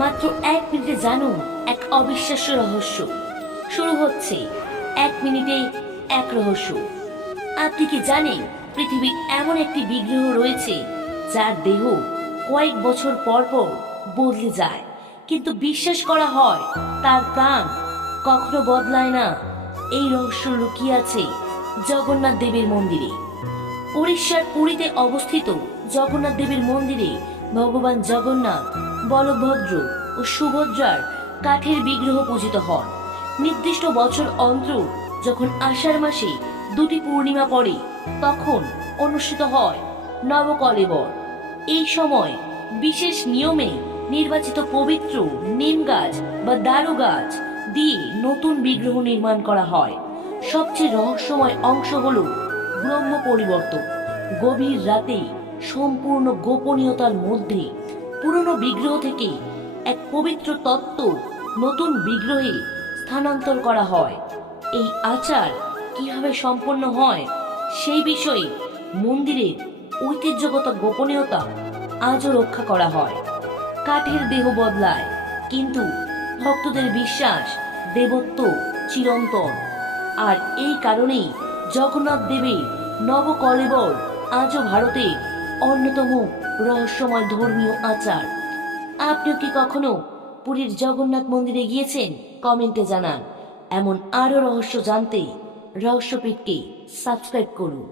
মাত্র 1 মিনিটে জানুন এক অবিশ্বাস্য রহস্য। শুরু হচ্ছে 1 মিনিটে এক রহস্য। আপনি কি জানেন পৃথিবীর এমন একটি বিগ্রহ রয়েছে যার দেহ কয়েক বছর পর পর বদলে যায়, কিন্তু বিশ্বাস করা হয় তার প্রাণ কখনো বদলায় না। এই রহস্য লুকিয়ে আছে জগন্নাথ দেবের মন্দিরে। উড়িষ্যার পুরীতে অবস্থিত জগন্নাথ দেবের মন্দিরে ভগবান জগন্নাথ, বলভদ্র ও সুভদ্রার কাঠের বিগ্রহ পূজিত হন। নির্দিষ্ট বছর অন্তর যখন আষাঢ় মাসে 2টি পূর্ণিমা পড়ে তখন অনুষ্ঠিত হয় নবকলেবর। এই সময় বিশেষ নিয়মে নির্বাচিত পবিত্র নিম গাছ বা দারু গাছ দিয়ে নতুন বিগ্রহ নির্মাণ করা হয়। সবচেয়ে রহস্যময় অংশ হল ব্রহ্ম পরিবর্তন। গভীর রাতে সম্পূর্ণ গোপনীয়তার মধ্যে পুরনো বিগ্রহ থেকে এক পবিত্র তত্ত্ব নতুন বিগ্রহে স্থানান্তর করা হয়। এই আচার কিভাবে সম্পন্ন হয় সেই বিষয়ে মন্দিরের ঐতিহ্যগত গোপনীয়তা আজও রক্ষা করা হয়। কাঠের দেহ বদলায়, কিন্তু ভক্তদের বিশ্বাস দেবত্ব চিরন্তন। আর এই কারণেই জগন্নাথ দেবের নবকলেবর আজও ভারতের অন্যতম রহস্যময় ধর্মীয় আচার। আপনিও কি কখনো পুরীর জগন্নাথ মন্দিরে গিয়েছেন? কমেন্টে জানান। এমন আরো রহস্য জানতে রহস্যপীঠকে সাবস্ক্রাইব করুন।